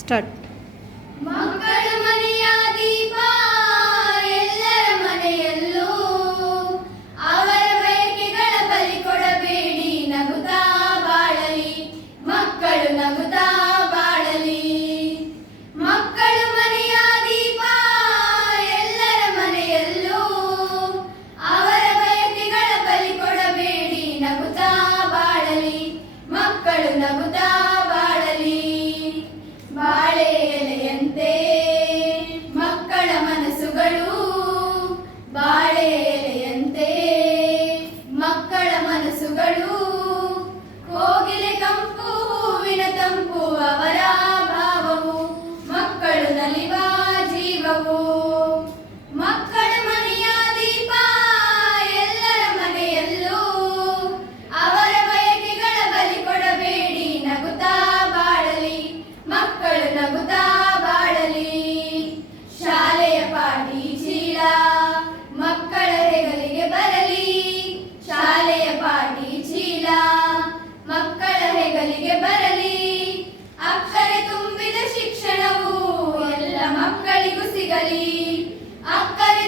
Start. ಮಕ್ಕಳ ಮನೆಯ ದೀಪ ಎಲ್ಲರ ಮನೆಯಲ್ಲೂ, ಅವರ ಬಯಕೆಗಳ ಬಲಿ ಕೊಡಬೇಡಿ, ನಗುತ್ತಾ ಬಾಳಲಿ ಮಕ್ಕಳು, ನಗುತ್ತಾ ಬಾಳಲಿ. ಮಕ್ಕಳು ಮನೆಯ ದೀಪ ಎಲ್ಲರ ಮನೆಯಲ್ಲೂ, ಅವರ ಬಯಕೆಗಳ ಬಲಿ ಕೊಡಬೇಡಿ, ನಗುತ್ತಾ ಬಾಳಲಿ ಮಕ್ಕಳು, ನಗುತ್ತಾ ಬಾಳಲಿ. ಬಾಳೆ ಎಲೆಯಂತೆ ಮಕ್ಕಳ ಮನಸ್ಸುಗಳು, ಬಾಳೆ ಎಲೆಯಂತೆ ಮಕ್ಕಳ ಮನಸ್ಸುಗಳು, ಕೋಗಿಲೆ ಕಂಪು ಹೂವಿನ ತಂಪು ಅವರ ಭಾವವು, ಮಕ್ಕಳು ನಲಿವ ಜೀವವು. ಮಕ್ಕಳ ಮನೆಯ ದೀಪ ಎಲ್ಲರ ಮನೆಯಲ್ಲೂ, ಅವರ ಬಯಕೆಗಳ ಬಲಿ ಕೊಡಬೇಡಿ, ನಗುತ್ತಾ ಬಾಳಲಿ ಮಕ್ಕಳು, ನಗುತ್ತಾ ಬಾಳಲಿ. ಶಾಲೆಯ ಪಾಟಿ ಚೀಲ ಮಕ್ಕಳ ಹೆಗಲಿಗೆ ಬರಲಿ, ಶಾಲೆಯ ಪಾಟಿ ಚೀಲ ಮಕ್ಕಳ ಹೆಗಲಿಗೆ ಬರಲಿ. ಅಕ್ಕರೆ ತುಂಬಿದ ಶಿಕ್ಷಣವು ಎಲ್ಲ ಮಕ್ಕಳಿಗೂ ಸಿಗಲಿ, ಅಕ್ಕರೆ